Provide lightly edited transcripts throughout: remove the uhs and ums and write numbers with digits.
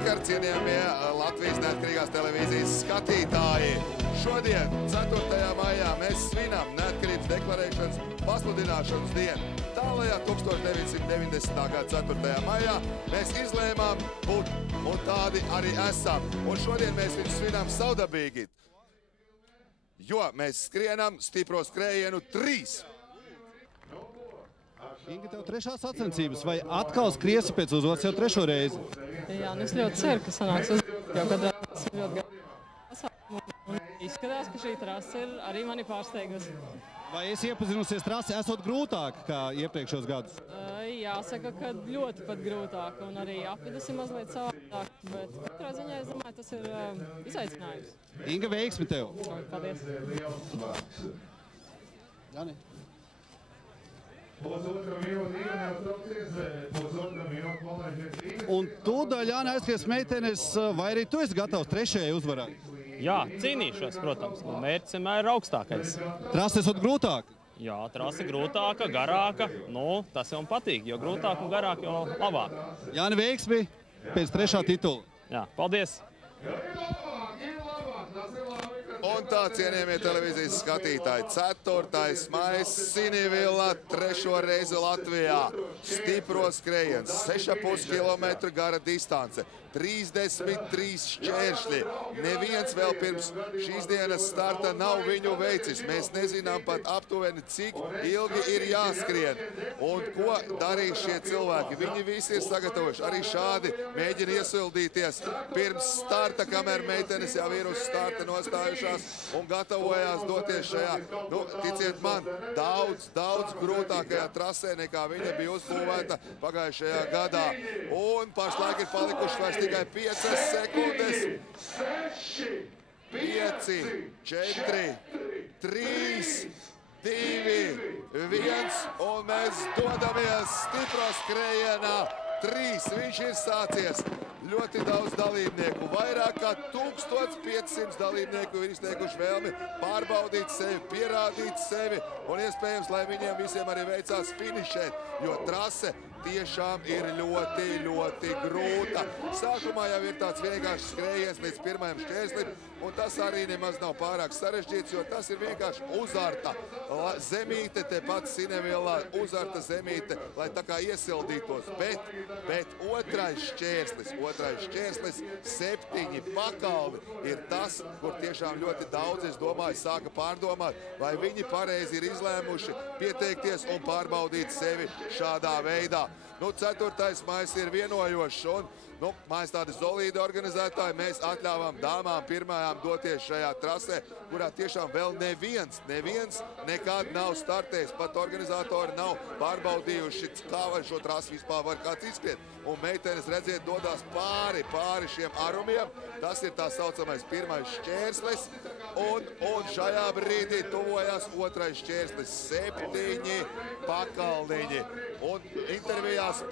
Labvakar, cienījamie Latvijas neatkarīgās televīzijas skatītāji. Šodien, 4. maijā, mēs svinam neatkarības deklarēšanas pasludināšanas dienu. Tālajā 1990. gada 4. maijā mēs izlēmām būt, un tādi arī esam. Un šodien mēs viņus svinam savdabīgi, jo mēs skrienam stipro skrējienu 3. Inga, tev trešā sacensības, vai atkal skriesi pēc uzvaras jau 3. reizi? Jā, es ļoti ceru, ka sanāks uzvaras, jo kad esmu ļoti gadu. Un izskatās, ka šī trasa ir arī mani pārsteigusi. Vai esi iepazinusies trasi, esot grūtāk kā iepriekšos gadus? Jāsaka, ka ļoti pat grūtāk, un arī apvidus ir mazliet savādāk, bet katrā ziņā, es domāju, tas ir izaicinājums. Inga, veiksmi tev! Paldies! Jani. Un tūdaļ, Jāni, aizskries meitenes, vai arī tu esi gatavs 3. uzvarai? Jā, cīnīšos, protams. Mērķis vienmēr ir augstākais. Trasa esot grūtāk? Jā, trasa grūtāka, garāka. Nu, tas jau man patīk, jo grūtāk un garāk, jo labāk. Jāni, veiksmi pēc 3. titula. Jā, paldies! Un tā, cienījamie televīzijas skatītāji, 4. maijs Sinivilla 3. reizi Latvijā. Stipro skrējiens, 6,5 km gara distance, 33 šķēršļi. Neviens vēl pirms šīs dienas starta nav viņu veicis. Mēs nezinām pat aptuveni, cik ilgi ir jāskrien. Un ko darīs šie cilvēki? Viņi visi ir sagatavojuši. Arī šādi mēģina iesildīties pirms starta, kamēr meitenes jau ir uz starta nostājušās un gatavojās doties šajā, ticiet man, daudz grūtākajā trasē, nekā viņa bija uzbūvēta pagājušajā gadā. Un pašlaik ir palikuši vairs tikai 5 sekundes. 5, 4, 3, 2, 1, un mēs dodamies stipro skrējienā 3. Viņš ir sācies. Ļoti daudz dalībnieku, vairāk kā 1500 dalībnieku ir izteikuši vēlmi pārbaudīt sevi, pierādīt sevi, un iespējams, lai viņiem visiem arī veicās finišēt, jo trase tiešām ir ļoti grūta. Sākumā jau ir tāds vienkāršs skrējiens līdz 1. šķērslim, un tas arī nemaz nav pārāk sarežģīts, jo tas ir vienkārši uzarta zemīte, tepat Sinevillā uzarta zemīte, lai tā kā iesildītos. Bet otrais šķērslis, 7 pakalni, ir tas, kur tiešām ļoti daudz, es domāju, sāka pārdomāt, vai viņi pareizi ir izlēmuši pieteikties un pārbaudīt sevi šādā veidā. 4. maijs ir vienojošs, un mēs tādi solīdi organizētāji, mēs atļāvām dāmām pirmajām doties šajā trasē, kurā tiešām vēl neviens nekad nav startējis, pat organizatori nav pārbaudījuši, kā vai šo trasu vispār var kāds izskriet. Un meitenes, redziet, dodās pāri šiem arumiem. Tas ir tā saucamais 1. šķērslis, un šajā brīdī tuvojās 2. šķērslis, 7 pakalniņi. Un intervijās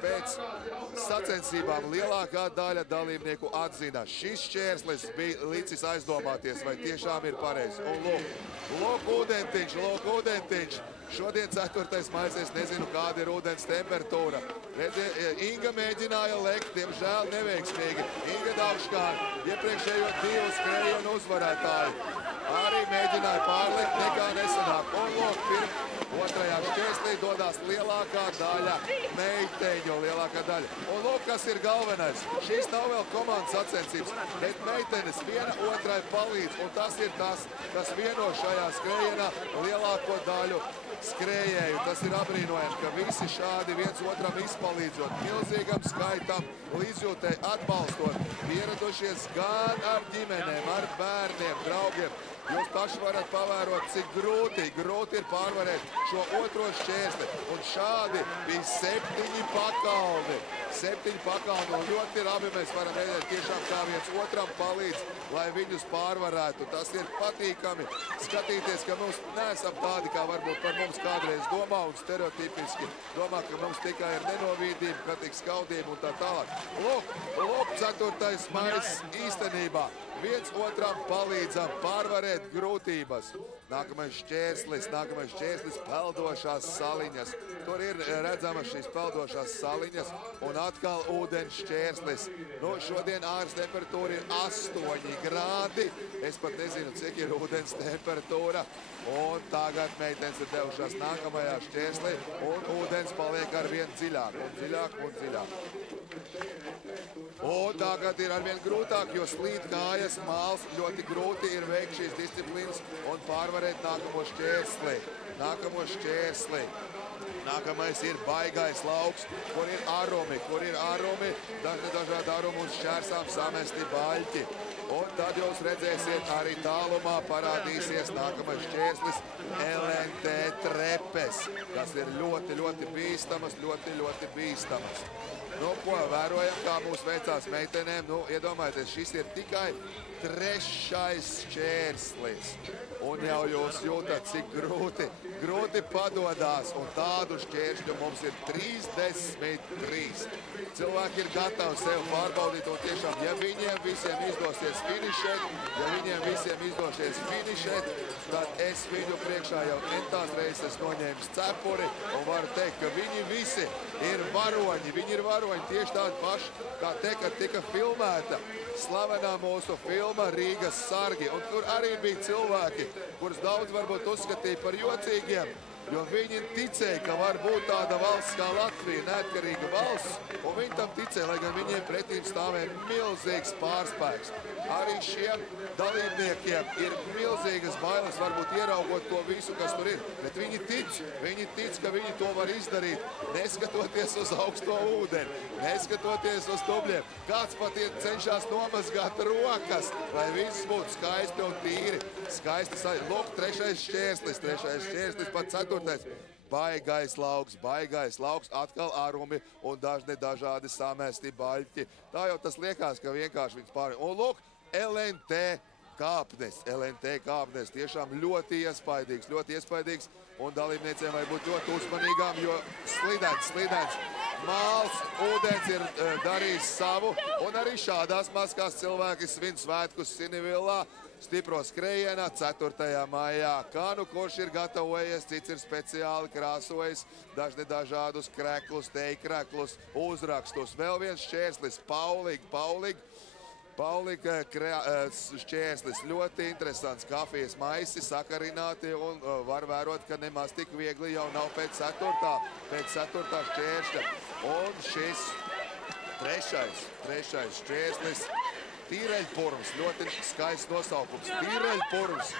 pēc sacensībām lielākā daļa dalībnieku atzina, šis šķērslis bija licis aizdomāties, vai tiešām ir pareizi. Un lūk ūdentiņš. Šodien 4. maijs, es nezinu, kāda ir ūdens temperatūra. Inga mēģināja lekt, diemžēl neveiksmīgi. Inga Daugškāne, iepriekšējo 2 skrējienu uzvarētāji, arī mēģināja pārlekt, nekā nesanāk. Un lūk, 2. šķērslī dodās lielākā daļa meiteņu, Un lūk, kas ir galvenais. Šīs nav vēl komandas sacensības, bet meitenes viena otrai palīdz, un tas ir tas, kas vieno šajā skrējienā lielāko daļu skrējēju. Tas ir apbrīnojami, ka visi šādi viens otram izpalīdzot, milzīgam skaitam, līdzjūtei atbalstot, pieradušies gan ar ģimenēm, ar bērniem, draugiem. Jūs paši varat pavērot, cik grūti ir pārvarēt šo 2. šķērsli. Un šādi bija 7 pakalni. 7 pakalni, un ļoti labi mēs varam redzēt tiešām, kā viens otram palīdz, lai viņus pārvarētu. Tas ir patīkami skatīties, ka mums neesam tādi, kā varbūt par mums kādreiz domā un stereotipiski domā, ka mums tikai ir nenovīdība, ka tik skaudība un tā tālāk. Lūk, 4. maijs īstenībā viens otram palīdzam pārvarēt grūtības. Nākamais šķērslis peldošās saliņas. Tur ir redzamas šīs peldošās saliņas un atkal ūdens šķērslis. Nu, šodien āras temperatūra ir 8 grādi. Es pat nezinu, cik ir ūdens temperatūra. Un tagad meitenes ir devušās nākamajā šķērslī un ūdens paliek arvien dziļāk un dziļāk un dziļāk. Un tagad ir arvien grūtāk, jo slīd kājas, māls, ļoti grūti ir veikt šīs disciplīnas un pārvarēt nākamo šķērsli. Nākamais ir baigais lauks, kur ir arumi, dažādi arumi un šķērsām samesti baļķi. Un tad jūs redzēsiet, arī tālumā parādīsies nākamais šķērslis LNT trepes, kas ir ļoti bīstamas. Nu, ko vērojam, kā mūsu veicās meitenēm? Nu, iedomājieties, šis ir tikai 3. šķērslis. Un jau jūs jūtat, cik grūti padodās. Un tādu šķēršļu mums ir 33. Cilvēki ir gatavi sev pārbaudīt. Un tiešām, ja viņiem visiem izdosies finišēt, tad es viņu priekšā jau entās reizes noņēmu cepuri. Un varu teikt, ka viņi visi ir varoņi. Viņi ir varoņi tieši tādi paši, kā te, kad tika filmēta slavenā mūsu filma Rīgas sargi. Un tur arī bija cilvēki, kurus daudz varbūt uzskatīja par jocīgiem, jo viņi ticēja, ka var būt tāda valsts kā Latvija, neatkarīga valsts, un viņi tam ticēja, lai gan viņiem pretīm stāvēja milzīgs pārspēks. Arī šiem dalībniekiem ir milzīgas bailes, varbūt ieraugot to visu, kas tur ir, bet viņi tic, ka viņi to var izdarīt, neskatoties uz augsto ūdeni, neskatoties uz dubļiem. Kāds pat cenšas nomazgāt rokas, lai viss būtu skaisti un tīri. Lūk, 3. šķērslis, pat 4. Baigais lauks, atkal arumi un dažādi samesti baļķi. Tā jau tas liekas, ka vienkārši viņas pārējā. Un lūk, LNT kāpnes, tiešām ļoti iespaidīgs, un dalībniecēm vajag būt ļoti uzmanīgām, jo slidens, māls, ūdens ir darījis savu, un arī šādās maskās cilvēki svin svētkus Sinivillā, stipro skrejienā 4. maijā. Kā nu kurš ir gatavojies, cits ir speciāli krāsojis dažādus kreklus, teikreklus, uzrakstus. Vēl viens šķērslis, Paulīga šķērslis, ļoti interesants kafijas maisi, sakarināti un var vērot, ka nemaz tik viegli jau nav pēc 4. šķēršļa. Un šis 3. šķērslis, Tīreļpurvs, ļoti skaists nosaukums. Tīreļpurvs,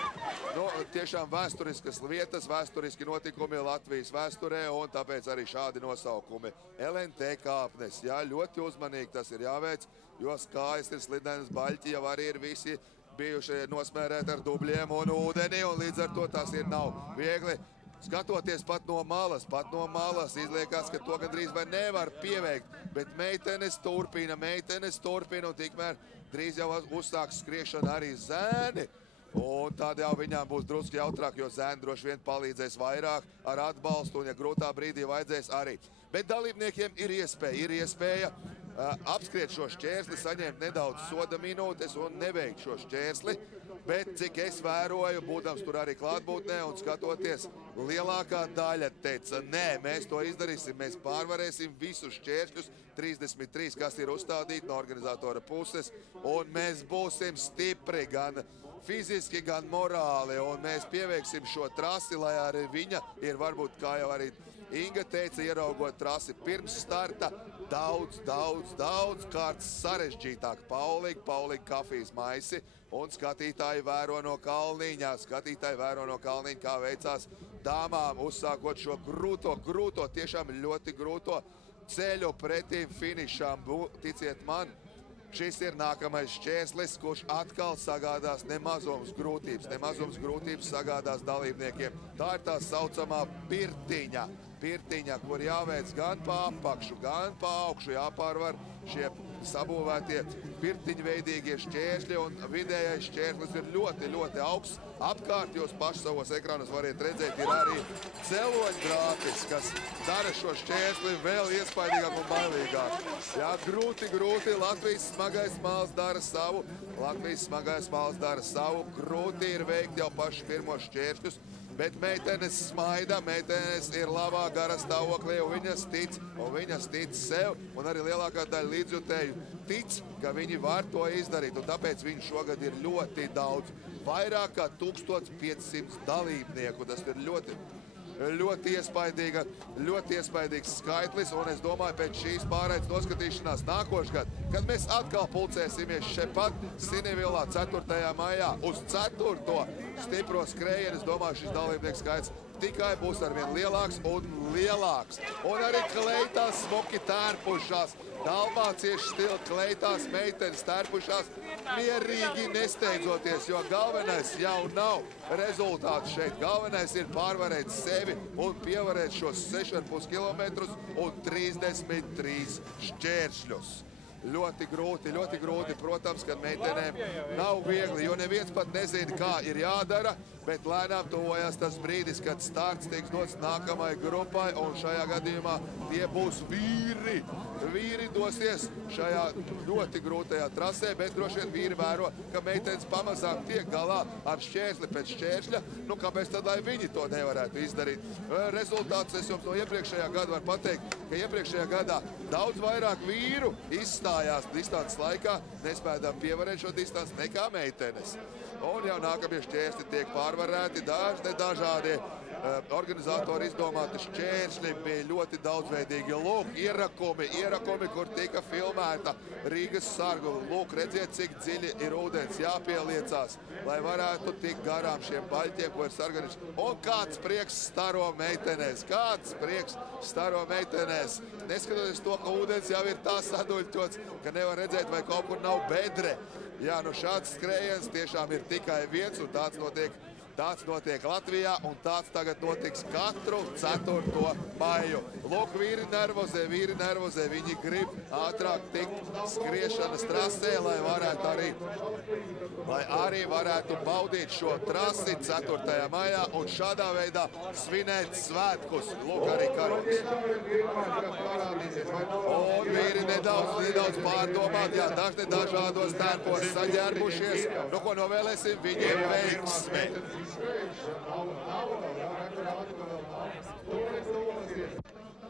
tiešām vēsturiskas vietas, vēsturiski notikumi Latvijas vēsturē, un tāpēc arī šādi nosaukumi. LNT kāpnes, jā, ļoti uzmanīgi tas ir jāveic, jo kājas ir slidenas, baļķi jau arī ir visi bijuši nosmērēti ar dubļiem un ūdeni, un līdz ar to tas ir nav viegli. Skatoties pat no malas izliekas, ka to gandrīz vai nevar pieveikt, bet meitenes turpina, un tikmēr drīz jau uzsāks skriešana arī zēni. Un tad jau viņām būs drusku jautrāk, jo zēni droši vien palīdzēs vairāk ar atbalstu, un ja grūtā brīdī vajadzēs arī. Bet dalībniekiem ir iespēja apskriet šo šķērsli, saņemt nedaudz soda minūtes un neveikt šo šķērsli. Bet, cik es vēroju, būdams tur arī klātbūtnē un skatoties, lielākā daļa teica, nē, mēs to izdarīsim, mēs pārvarēsim visus šķēršļus, 33, kas ir uzstādīti no organizatora puses, un mēs būsim stipri gan fiziski, gan morāli, un mēs pieveiksim šo trasi, lai arī viņa ir varbūt, kā jau arī Inga teica, ieraugot trasi pirms starta, daudz kārtas sarežģītāk. Paulīgi kafijas maisi, un skatītāji vēro no kalniņā, kā veicās dāmām, uzsākot šo grūto, tiešām ļoti grūto ceļu pretīm finišām. Ticiet man, šis ir nākamais šķērslis, kurš atkal sagādās nemazums grūtības sagādās dalībniekiem. Tā ir tā saucamā pirtiņa, kur jāveic gan pa apakšu, gan pa augšu, jāpārvar šie sabūvētie pirtiņveidīgie šķēršļi, un vidējais šķērslis ir ļoti, ļoti augsts. Apkārt jūs paši savos ekrānos variet redzēt, ir arī dzeloņdrātis, kas dara šo šķērsli vēl iespaidīgāk un bailīgāk. Jā, grūti, Latvijas smagais māls dara savu. Grūti ir veikt jau paši pirmos šķēršļus, bet meitenes smaida, meitenes ir labā gara stāvoklī, un viņas tic sev, un arī lielākā daļa līdzjutēju tic, ka viņi var to izdarīt, un tāpēc viņi šogad ir ļoti daudz. Vairāk kā 1500 dalībnieku, tas ir ļoti iespaidīgs skaitlis, un es domāju, pēc šīs pārraides noskatīšanās nākošgad, kad mēs atkal pulcēsimies šepat Sinivilā 4. maijā uz 4. stipro skrējienu, es domāju, šis dalībnieku skaits tikai būs arvien lielāks un lielāks. Un arī kleitās smuki tērpušās, dalmāciešu stila kleitās meitenes tērpušās, mierīgi nesteidzoties, jo galvenais jau nav rezultāts šeit. Galvenais ir pārvarēt sevi un pievarēt šos 6,5 kilometrus un 33 šķēršļus. Ļoti grūti, protams, kad meitenēm nav viegli, jo neviens pat nezina, kā ir jādara, bet lēnām tuvojas tas brīdis, kad starts tiks dots nākamai grupai, un šajā gadījumā tie būs vīri. Vīri dosies šajā ļoti grūtajā trasē, bet droši vien vīri vēro, ka meitenes pamazām tiek galā ar šķērsli pēc šķēršļa. Nu, kāpēc tad, lai viņi to nevarētu izdarīt? Rezultāts es jums no iepriekšējā gada varu pateikt, ka iepriekšējā gadā daudz vairāk vīru izstājās distances laikā, nespējām pievarēt šo distanci nekā meitenes. Un jau nākamie šķērsļi tiek pārvarēti, dažādi organizatori izdomāti šķēršļi bija ļoti daudzveidīgi. Lūk, ierakumi, kur tika filmēta Rīgas sargu. Lūk, redziet, cik dziļi ir ūdens jāpieliecās, lai varētu tikt garām šiem baļķiem, ko ir sarganiši. Un kāds prieks staro meitenēs, Neskatoties to, ka ūdens jau ir tā saduļķots, ka nevar redzēt, vai kaut kur nav bedre. Jā, nu šāds skrējiens tiešām ir tikai viens, un tāds notiek Latvijā, un tāds tagad notiks katru 4. maiju. Lūk, vīri nervozē, viņi grib ātrāk tikt skriešanas trasē, lai arī varētu baudīt šo trasi 4. maijā un šādā veidā svinēt svētkus. Lūk, arī karoks. Un vīri nedaudz pārdomāt, jā, dažādos tērpos saģērbušies. Nu, ko novēlēsim viņiem veiksmi.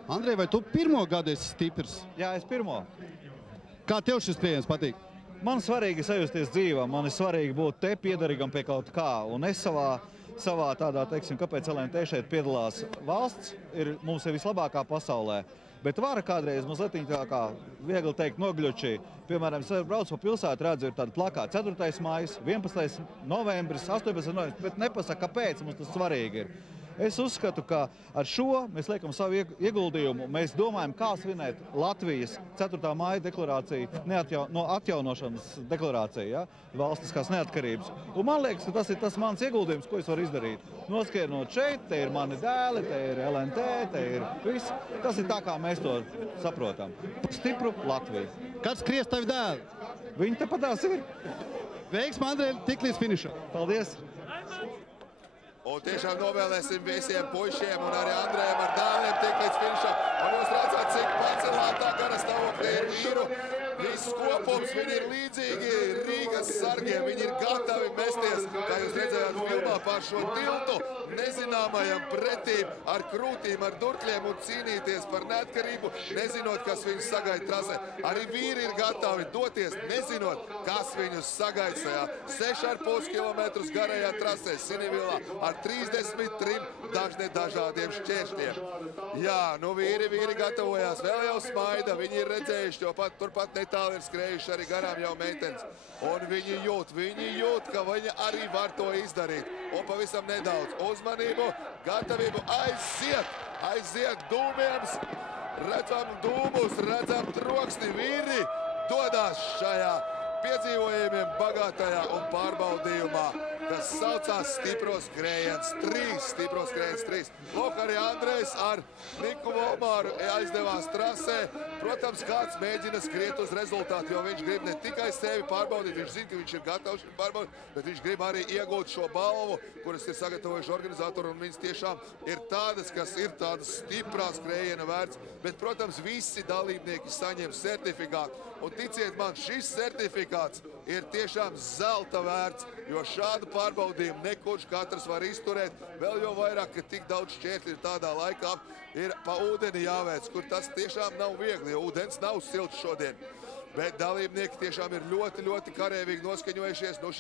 Andrej, vai tu pirmo gadu esi stiprs? Jā, es pirmo. Kā tev šis skrējiens patīk? Man svarīgi sajusties dzīvā, man ir svarīgi būt te piederīgam pie kaut kā. Un es savā tādā, teiksim, kāpēc LNT šeit piedalās valsts, mums ir vislabākā pasaulē. Bet vara kādreiz mazliet tā kā, viegli teikt, nogļuči. Piemēram, es braucu pa pilsētu, redzu, ir tāda plakāta 4. maijs, 11. novembris, 18. novembris, bet nepasaka, kāpēc mums tas svarīgi ir. Es uzskatu, ka ar šo mēs liekam savu ieguldījumu. Mēs domājam, kā svinēt Latvijas 4. maija deklarāciju, atjaunošanas deklarāciju, ja? Valstiskās neatkarības. Un man liekas, ka tas ir tas mans ieguldījums, ko es varu izdarīt. Noskienot šeit, te ir mani dēli, te ir LNT, te ir viss. Tas ir tā, kā mēs to saprotam. Stipru Latviju. Kad skries tavi dēli? Viņi tepatās ir. Veiksmi, Andrej, tik līdz finišam. Paldies! Un tiešām novēlēsim visiem puišiem un arī Andrejam ar dēliem tik līdz finišam. Un jūs redzat, cik pacelātā gara stāvoklī ir vīru. Viss kopums, viņi ir līdzīgi Rīgas sargiem, viņi ir gatavi mesties, kā jūs redzējāt filmā, pār šo tiltu, nezināmajam pretīm, ar krūtīm, ar durkļiem un cīnīties par neatkarību, nezinot, kas viņus sagaida trasē. Arī vīri ir gatavi doties, nezinot, kas viņus sagaida šajā 6,5 kilometrus garajā trasē Sinivilā ar 33 dažādiem šķēršļiem. Jā, nu vīri gatavojās, vēl jau smaida, viņi ir redzējuši, jo turpat netāli ir skrējuši arī garām jau meitenes. Un viņi jūt, ka viņi arī var to izdarīt. Un pavisam nedaudz uzmanību, gatavību aiziet dūmiem, redzam dūmus, redzam troksni, vīri dodās šajā piedzīvojumiem bagātajā un pārbaudījumā, kas saucās stipros skrējiens 3. Lūk, arī Andrejs ar Niku Volmāru aizdevās trasē, Protams, kāds mēģina skriet uz rezultātu, jo viņš grib ne tikai sevi pārbaudīt, viņš zina, ka viņš ir gatavs pārbaudīt, bet viņš grib arī iegūt šo balvu, kuras ir sagatavojuši organizatori, un viņas tiešām ir tādas, kas ir tādas stiprās skrējiena vērts, bet, protams, visi dalībnieki saņem certifikātu, un ticiet man, šis certifikāts ir tiešām zelta vērts, jo šādu pārbaudījumu nekurš katrs var izturēt, vēl jo vairāk, ka tik daudz šķērtļi ir tādā laikā, ir pa ūdeni jāveic, kur tas tiešām nav viegli, jo ūdens nav silts šodien. Bet dalībnieki tiešām ir ļoti, ļoti karēvīgi noskaņojušies. Nu,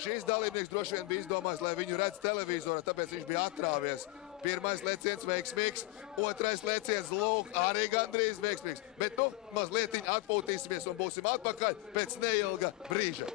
šīs dalībnieks droši vien bija izdomājis, lai viņu redz televizorā, tāpēc viņš bija atrāvies. Pirmais lēciens veiksmīgs, otrais lēciens lūk arī gandrīz veiksmīgs. Bet nu, mazlietiņ atpūtīsimies un būsim atpakaļ pēc neilga brīža.